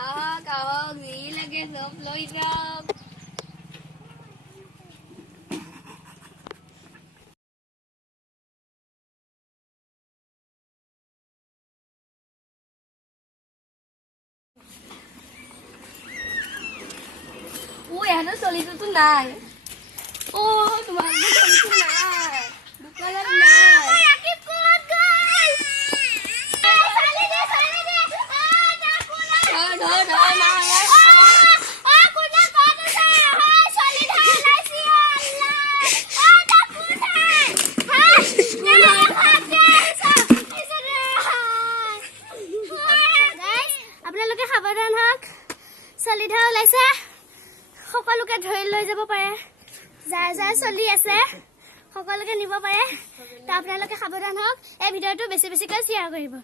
আহক আহক যি লাগে চব লৈ যাওক। এহানো চলিটোতো নাই। তোমাৰ চলিটো নাই দোকানত নাই। আপোনালোকে সাৱধান হওক, চলিধা ওলাইছে, সকলোকে ধৰি লৈ যাব পাৰে। যাৰ যাৰ চলি আছে সকলোকে নিব পাৰে। তো আপোনালোকে সাৱধান হওক। এই ভিডিঅ'টো বেছি বেছিকৈ শ্বেয়াৰ কৰিব।